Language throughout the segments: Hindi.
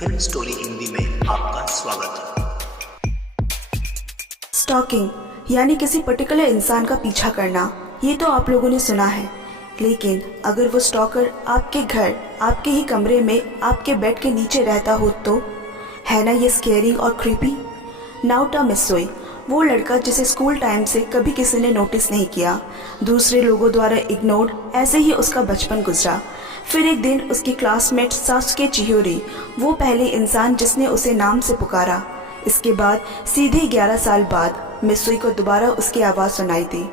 फिल्म स्टोरी हिंदी में आपका स्वागत है। स्टॉकिंग यानी किसी पर्टिकुलर इंसान का पीछा करना, ये तो आप लोगों ने सुना है। लेकिन अगर वो स्टॉकर आपके घर, आपके ही कमरे में, आपके बेड के नीचे रहता हो तो है ना ये स्केरिंग और क्रीपी। नाओटा मित्सुई, वो लड़का जिसे स्कूल टाइम से कभी किसी ने नोटिस नहीं किया, दूसरे लोगों द्वारा इग्नोर्ड, ऐसे ही उसका बचपन गुजरा। फिर एक दिन उसकी क्लासमेट सासुके चिहियोरी, वो पहले इंसान जिसने उसे नाम से पुकारा। इसके बाद सीधे 11 साल बाद मित्सुई को दोबारा उसकी आवाज़ सुनाई दी।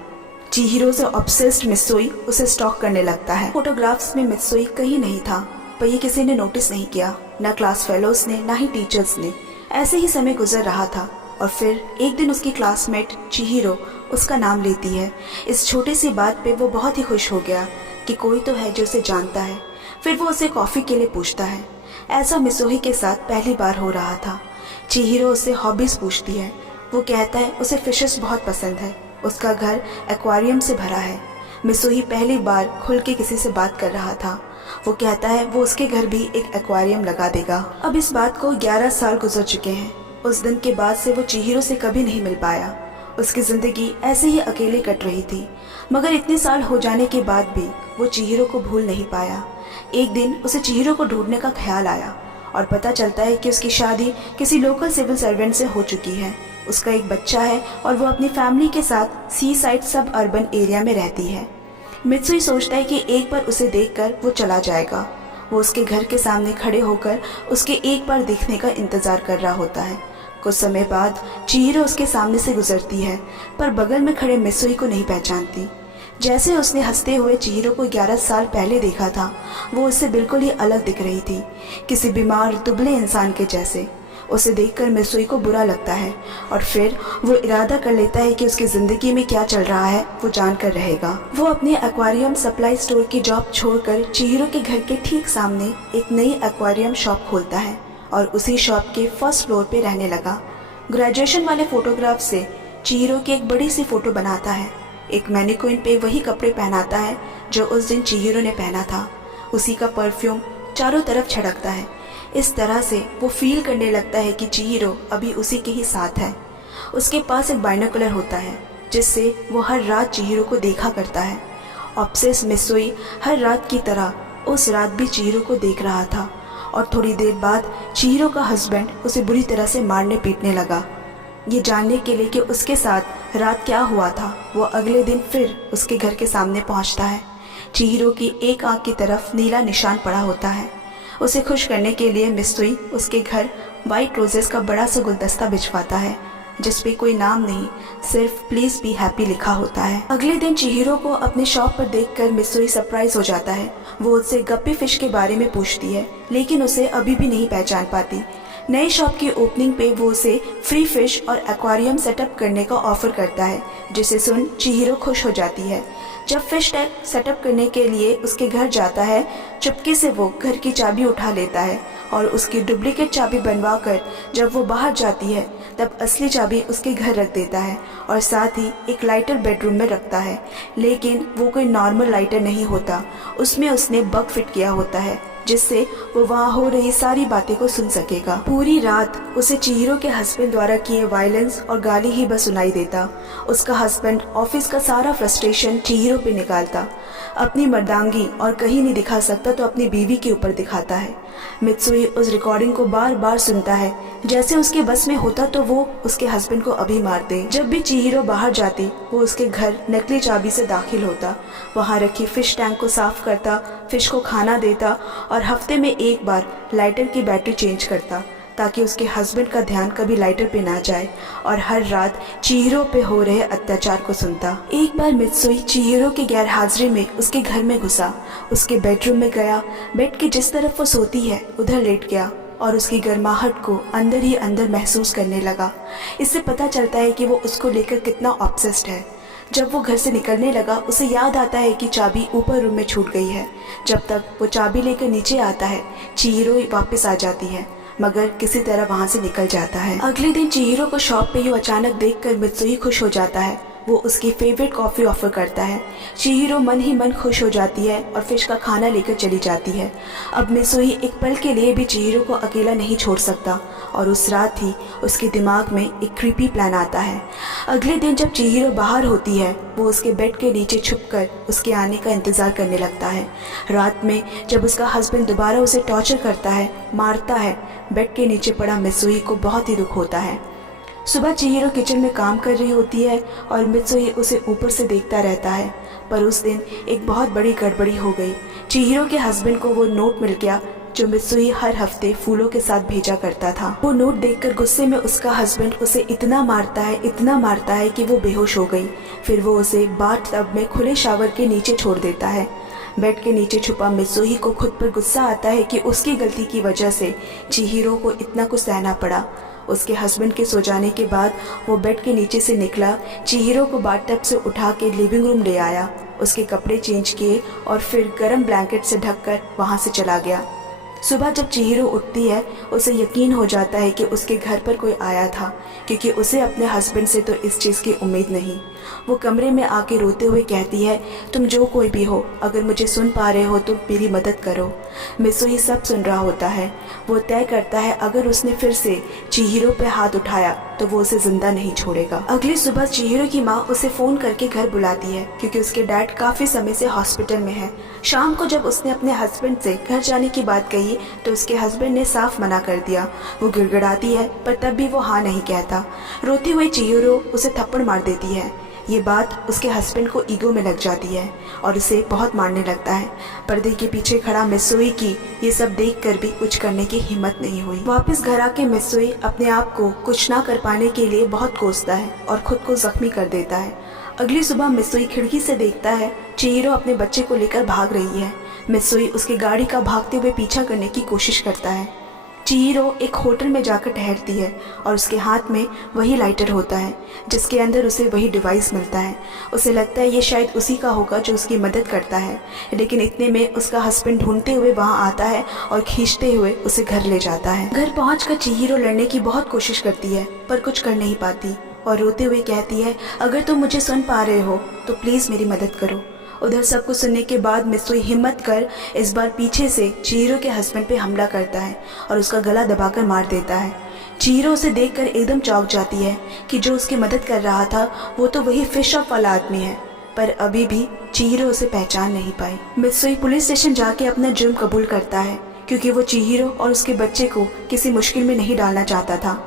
चिहिरो से ऑब्सेस्ड मित्सुई उसे स्टॉक करने लगता है। फोटोग्राफ्स में मित्सुई कहीं नहीं था, पर ये किसी ने नोटिस नहीं किया, ना क्लास फेलोज ने, ना ही टीचर्स ने। ऐसे ही समय गुजर रहा था और फिर एक दिन उसकी क्लासमेट चिहिरो उसका नाम लेती है। इस छोटी सी बात पे वो बहुत ही खुश हो गया कि कोई तो है जो उसे जानता है। फिर वो उसे कॉफ़ी के लिए पूछता है। ऐसा मित्सुई के साथ पहली बार हो रहा था। चिहिरो उससे हॉबीज़ पूछती है। वो कहता है उसे फिशेस बहुत पसंद है, उसका घर एक्वेरियम से भरा है। मित्सुई पहली बार खुल के किसी से बात कर रहा था। वो कहता है वो उसके घर भी एक एक्वेरियम लगा देगा। अब इस बात को 11 साल गुजर चुके हैं। उस दिन के बाद से वो चिहिरो से कभी नहीं मिल पाया। उसकी ज़िंदगी ऐसे ही अकेले कट रही थी। मगर इतने साल हो जाने के बाद भी वो चिहिरो को भूल नहीं पाया। एक दिन उसे चिहिरो को ढूंढने का ख्याल आया और पता चलता है कि उसकी शादी किसी लोकल सिविल सर्वेंट से हो चुकी है। उसका एक बच्चा है और वो अपनी फैमिली के साथ सी साइड सब अर्बन एरिया में रहती है। मित्सुई सोचता है कि एक बार उसे देखकर वो चला जाएगा। वो उसके घर के सामने खड़े होकर उसके एक बार देखने का इंतज़ार कर रहा होता है। कुछ समय बाद चिहिरो उसके सामने से गुजरती है, पर बगल में खड़े मित्सुई को नहीं पहचानती। जैसे उसने हंसते हुए चिहिरो को 11 साल पहले देखा था, वो उससे बिल्कुल ही अलग दिख रही थी, किसी बीमार दुबले इंसान के जैसे। उसे देखकर मित्सुई को बुरा लगता है और फिर वो इरादा कर लेता है कि उसकी ज़िंदगी में क्या चल रहा है वो जानकर रहेगा। वो अपने एक्वेरियम सप्लाई स्टोर की जॉब छोड़कर चिहिरो के घर के ठीक सामने एक नई एक्वेरियम शॉप खोलता है और उसी शॉप के फर्स्ट फ्लोर पे रहने लगा। ग्रेजुएशन वाले फोटोग्राफ से चिहिरो की एक बड़ी सी फ़ोटो बनाता है। एक मैनिक्विन पे वही कपड़े पहनाता है जो उस दिन चिहिरो ने पहना था। उसी का परफ्यूम चारों तरफ छिड़कता है। इस तरह से वो फील करने लगता है कि चिहिरो अभी उसी के ही साथ है। उसके पास एक बाइनोकुलर होता है जिससे वो हर रात चिहिरो को देखा करता है। ऑब्सेस मित्सुई हर रात की तरह उस रात भी चिहिरो को देख रहा था और थोड़ी देर बाद चिहिरो का हस्बैंड उसे बुरी तरह से मारने पीटने लगा। ये जानने के लिए कि उसके साथ रात क्या हुआ था, वो अगले दिन फिर उसके घर के सामने पहुंचता है। चिहिरो की एक आंख की तरफ नीला निशान पड़ा होता है। उसे खुश करने के लिए मित्सुई उसके घर वाइट रोजेस का बड़ा सा गुलदस्ता भिजवाता है जिस पे कोई नाम नहीं, सिर्फ प्लीज़ बी हैप्पी लिखा होता है। अगले दिन चिहिरो को अपने शॉप पर देखकर मित्सुई सरप्राइज हो जाता है। वो उससे गप्पी फिश के बारे में पूछती है, लेकिन उसे अभी भी नहीं पहचान पाती। नई शॉप की ओपनिंग पे वो उसे फ्री फिश और एक्वेरियम सेटअप करने का ऑफर करता है, जिसे सुन चिहिरो खुश हो जाती है। जब फिश टैंक सेटअप करने के लिए उसके घर जाता है, चुपके से वो घर की चाबी उठा लेता है और उसकी डुप्लीकेट चाबी बनवाकर जब वो बाहर जाती है तब असली चाबी उसके घर रख देता है और साथ ही एक लाइटर बेडरूम में रखता है। लेकिन वो कोई नॉर्मल लाइटर नहीं होता, उसमें उसने बग फिट किया होता है जिससे वो वहाँ हो रही सारी बातें को सुन सकेगा। पूरी रात उसे चिहिरो के हस्बैंड द्वारा किए वायलेंस और गाली ही बस सुनाई देता। उसका हस्बैंड ऑफिस का सारा फ्रस्ट्रेशन चिहिरो पे निकालता। अपनी मर्दांगी और कहीं नहीं दिखा सकता तो अपनी बीवी के ऊपर दिखाता है। मित्सुई उस रिकॉर्डिंग को बार बार सुनता है। जैसे उसके बस में होता तो वो उसके हस्बैंड को अभी मार दे। जब भी चिहिरो बाहर जाती वो उसके घर नकली चाबी से दाखिल होता, वहाँ रखी फिश टैंक को साफ करता, फिश को खाना देता और हफ्ते में एक बार लाइटर की बैटरी चेंज करता ताकि उसके हस्बैंड का ध्यान कभी लाइटर पे ना जाए और हर रात चिहिरो पे हो रहे अत्याचार को सुनता। एक बार मित्सुई चिहिरो की गैर हाजिरी में उसके घर में घुसा, उसके बेडरूम में गया, बेड के जिस तरफ वो सोती है उधर लेट गया और उसकी गर्माहट को अंदर ही अंदर महसूस करने लगा। इससे पता चलता है कि वो उसको लेकर कितना ऑब्सेस्ड है। जब वो घर से निकलने लगा उसे याद आता है कि चाबी ऊपर रूम में छूट गई है। जब तक वो चाबी लेकर नीचे आता है चिहिरो वापस आ जाती है, मगर किसी तरह वहाँ से निकल जाता है। अगले दिन चिहिरो को शॉप पे यूँ अचानक देखकर मित्सुई खुश हो जाता है। वो उसकी फेवरेट कॉफ़ी ऑफ़र करता है। चिहिरो मन ही मन खुश हो जाती है और फिश का खाना लेकर चली जाती है। अब मित्सुई एक पल के लिए भी चिहिरो को अकेला नहीं छोड़ सकता और उस रात ही उसके दिमाग में एक क्रीपी प्लान आता है। अगले दिन जब चिहिरो बाहर होती है, वो उसके बेड के नीचे छुपकर उसके आने का इंतज़ार करने लगता है। रात में जब उसका हस्बैंड दोबारा उसे टॉर्चर करता है, मारता है, बेड के नीचे पड़ा मित्सुई को बहुत ही दुख होता है। सुबह चिहिरो किचन में काम कर रही होती है और मित्सुई उसे ऊपर से देखता रहता है, पर उस दिन एक बहुत बड़ी गड़बड़ी हो गई। चिहिरो के हस्बैंड को वो नोट मिल गया जो मित्सुई हर हफ्ते फूलों के साथ भेजा करता था। वो नोट देखकर गुस्से में उसका हस्बैंड उसे इतना मारता है कि वो बेहोश हो गई। फिर वो उसे बाथ टब में खुले शावर के नीचे छोड़ देता है। बेड के नीचे छुपा मित्सुई को खुद पर गुस्सा आता है कि उसकी गलती की वजह से चिहिरो को इतना कुछ सहना पड़ा। उसके हस्बैंड के सो जाने के बाद वो बेड के नीचे से निकला, चिहिरो को बाथटब से उठा के लिविंग रूम ले आया, उसके कपड़े चेंज किए और फिर गर्म ब्लैंकेट से ढककर वहाँ से चला गया। सुबह जब चिहिरो उठती है, उसे यकीन हो जाता है कि उसके घर पर कोई आया था, क्योंकि उसे अपने हस्बैंड से तो इस चीज़ की उम्मीद नहीं। वो कमरे में आके रोते हुए कहती है, तुम जो कोई भी हो, अगर मुझे सुन पा रहे हो तो मेरी मदद करो। मित्सुई सब सुन रहा होता है। वो तय करता है अगर उसने फिर से चिहिरो पे हाथ उठाया तो वो उसे जिंदा नहीं छोड़ेगा। अगली सुबह चिहिरो की माँ उसे फ़ोन करके घर बुलाती है, क्योंकि उसके डैड काफ़ी समय से हॉस्पिटल में है। शाम को जब उसने अपने हस्बैंड से घर जाने की बात कही तो उसके हस्बैंड ने साफ मना कर दिया। वो गिड़गिड़ाती है, पर तब भी वो हाँ नहीं कहता। रोती हुई चिहिरो उसे थप्पड़ मार देती है। ये बात उसके हस्बैंड को ईगो में लग जाती है और उसे बहुत मारने लगता है। पर्दे के पीछे खड़ा मित्सुई की ये सब देखकर भी कुछ करने की हिम्मत नहीं हुई। वापस घर आके मित्सुई अपने आप को कुछ ना कर पाने के लिए बहुत कोसता है और खुद को जख्मी कर देता है। अगली सुबह मित्सुई खिड़की से देखता है चिहिरो अपने बच्चे को लेकर भाग रही है। मित्सुई उसकी गाड़ी का भागते हुए पीछा करने की कोशिश करता है। चिहिरो एक होटल में जाकर ठहरती है और उसके हाथ में वही लाइटर होता है जिसके अंदर उसे वही डिवाइस मिलता है। उसे लगता है ये शायद उसी का होगा जो उसकी मदद करता है, लेकिन इतने में उसका हस्बैंड ढूंढते हुए वहाँ आता है और खींचते हुए उसे घर ले जाता है। घर पहुँचकर चिहिरो लड़ने की बहुत कोशिश करती है, पर कुछ कर नहीं पाती और रोते हुए कहती है, अगर तुम मुझे सुन पा रहे हो तो प्लीज़ मेरी मदद करो। उधर सब कुछ सुनने के बाद मित्सुई हिम्मत कर इस बार पीछे से चिहिरो के हस्बैंड पे हमला करता है और उसका गला दबाकर मार देता है। चिहिरो उसे देखकर एकदम चौंक जाती है कि जो उसकी मदद कर रहा था वो तो वही फिश शॉप वाला आदमी है, पर अभी भी चिहिरो उसे पहचान नहीं पाई। मित्सुई पुलिस स्टेशन जाके अपना जुर्म कबूल करता है, क्योंकि वो चिहिरो और उसके बच्चे को किसी मुश्किल में नहीं डालना चाहता था।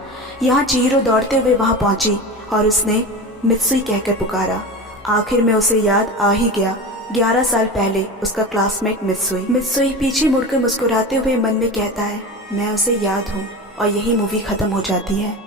यहाँ चिहिरो दौड़ते हुए वहाँ पहुँची और उसने मित्सुई कहकर पुकारा। आखिर में उसे याद आ ही गया 11 साल पहले उसका क्लासमेट मित्सुई। मित्सुई पीछे मुड़कर मुस्कुराते हुए मन में कहता है, मैं उसे याद हूँ, और यही मूवी खत्म हो जाती है।